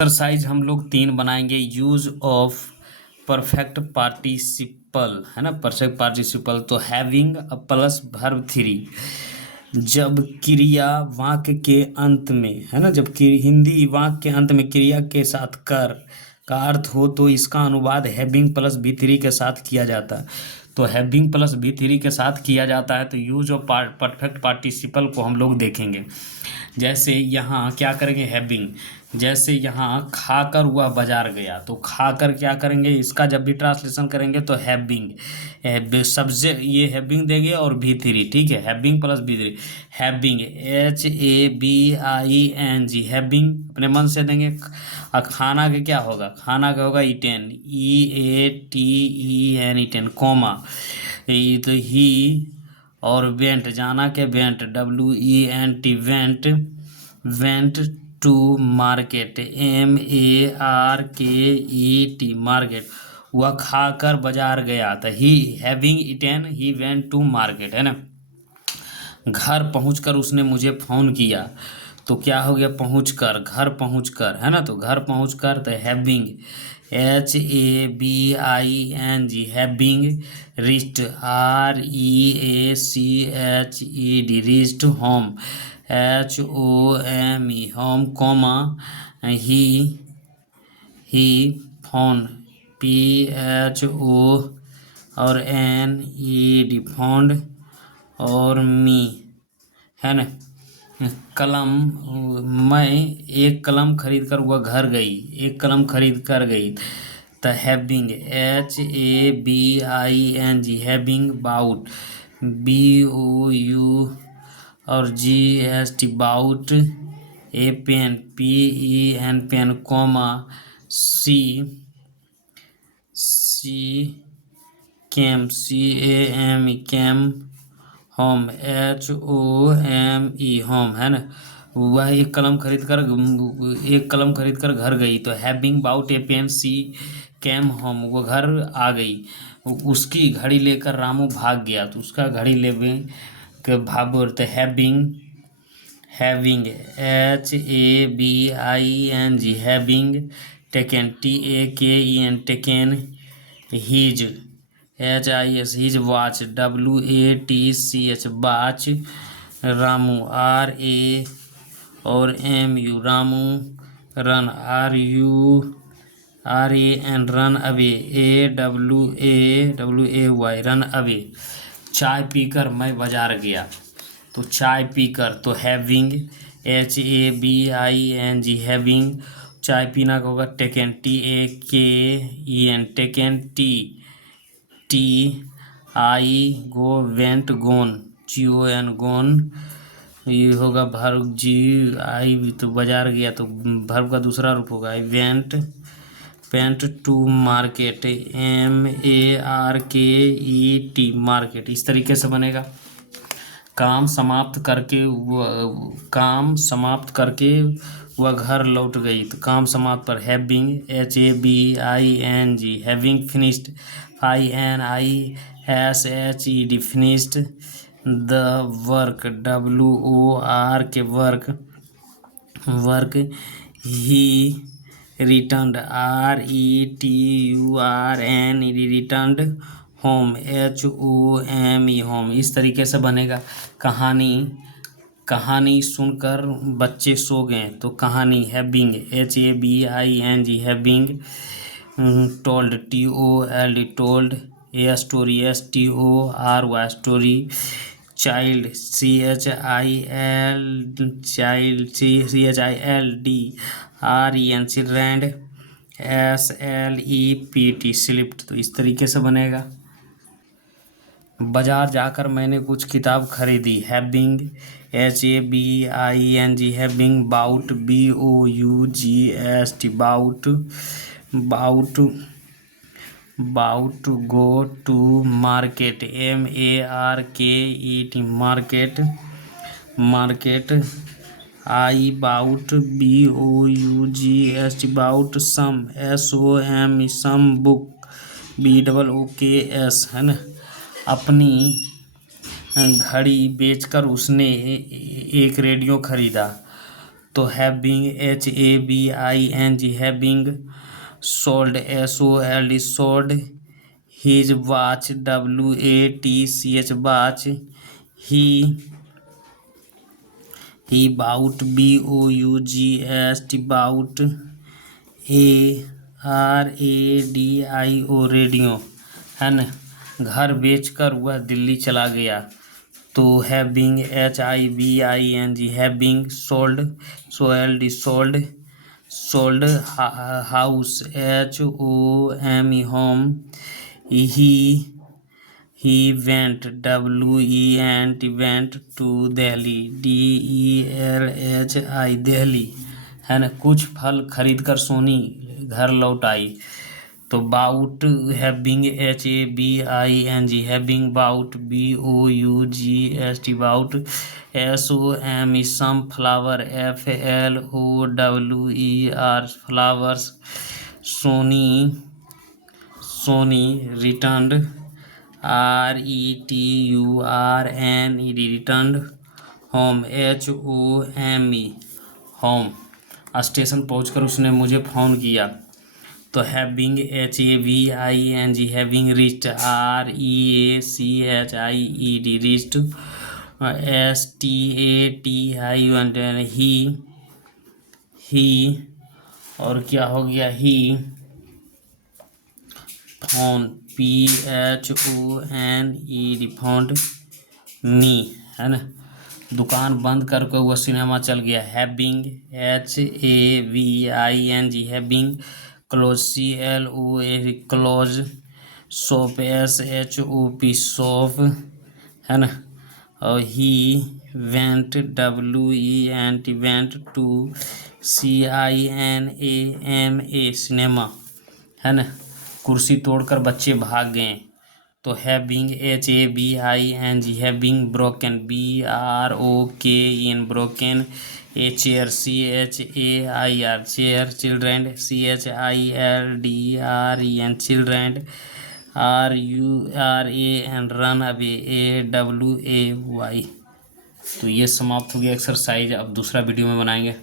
Exercise हम लोग 3 बनाएंगे। यूज ऑफ परफेक्ट पार्टिसिपल, है ना। परफेक्ट पार्टिसिपल तो हैविंग प्लस वर्ब 3। जब क्रिया वाक्य के अंत में, है ना, जब हिंदी वाक्य के अंत में क्रिया के साथ कर का अर्थ हो तो इसका अनुवाद हैविंग प्लस V3 के साथ किया जाता है। तो हैविंग प्लस V3 के साथ किया जाता है। तो यूज ऑफ परफेक्ट पार्टिसिपल को हम लोग देखेंगे। जैसे यहाँ क्या करेंगे, हैविंग। जैसे यहाँ खाकर वह बाजार गया, तो खाकर क्या करेंगे, इसका जब भी ट्रांसलेशन करेंगे तो हैविंग सब्जेक्ट ये हैविंग देंगे और V3, ठीक है। Having plus V3, having HABING, having अपने मन से देंगे। और खाना के क्या होगा, खाना का होगा ईटेन, EATEN, ईटेन, कॉमा। तो ही और वेंट, जाना के went, WENT, went to market, MARKET, market. वह खाकर बाजार गया था। He having eaten he went to market, है ना। घर पहुंचकर उसने मुझे फ़ोन किया, तो क्या हो गया, पहुंचकर, घर पहुंचकर, है ना। तो घर पहुंचकर तो having HABING, having reached, REACHED, reached home, HOME, home, comma, he phone, PHO और NED, फोन्ड, और मी, है ना। कलम, मैं एक कलम खरीद कर वह घर गई, एक कलम खरीद कर गई। तो having HABING, having bought, BOU और GST, bought a pen, PEN, pen, comma, C came, CAME, came, home, HOME, home, है ना। वह एक कलम खरीद कर घर गई। तो having bought a pen, C came home, वो घर आ गई। उसकी घड़ी लेकर रामू भाग गया, तो उसका घड़ी लेवे के भाग बोलते having HABING, having taken, TAKEN, taken, his, HIS, his watch, WATCH, watch, Ramu, RA और MU, Ramu, ran, RURAN, ran away, AWAY, ran away. चाय पीकर मैं बाजार गया, तो चाय पीकर तो हैविंग HABING, हैविंग चाय पीना का होगा टेकन, TAKEN, टेकन, TI गो, वेंट, गोन, GON, गोन। ये होगा भर्ब, GI तो बाजार गया, तो भर्ब का दूसरा रूप होगा I went to market, MARKET, market. इस तरीके से बनेगा। काम समाप्त करके वह घर लौट गई, तो काम समाप्त पर having HABING, having finished, FINISHED, finished the work, WORK, work, he returned, RETURN, returned home, HOME, home. इस तरीके से बनेगा। कहानी सुनकर बच्चे सो गए, तो कहानी having HABING, having told, TOLD, told, a story, STORY, story. Child, CHILD, child, CHILD, REN, children, SLEPT, slipped. तो इस तरीके से बनेगा। बाजार जाकर मैंने कुछ किताब खरीदी, having HABING, having bought, BOUGST, bought go to market, MARKET, market. I bought, BOUGST, bought some, SOME, some book, BOOKS, है ना। अपनी घड़ी बेचकर उसने एक रेडियो खरीदा, तो having HAVING having sold SOLD sold his watch WATCH watch he bought BOUGST bought RADIO radio, है न। घर बेचकर वह दिल्ली चला गया। तो having HIVING having sold sold house HOME home he went went to Delhi DELHI Delhi, है ना। कुछ फल खरीद कर सोनी घर लौट आई। तो bought having HABING having bought BOUGST bought SOME some flower FLOWER flowers Soni returned RETURN returned home HOME home. Station पहुंचकर उसने मुझे फ़ोन किया। तो having HAVING having reached REACHIED reached STATI he और क्या हो गया he phone PHONE phone me, है ना। दुकान बंद करके वह सिनेमा चल गया। Having HAVING having close CLOZ close shop SHOP shop, है ना। और he went WENT to CINAMA cinema, है ना। कुर्सी तोड़कर बच्चे भाग गए। तो having HAVING having broken BROKN broken chair CHAIR chair children CHILDREN children RURAN ran away AWAY। तो ये समाप्त हो गया एक्सरसाइज। अब दूसरा वीडियो में बनाएंगे।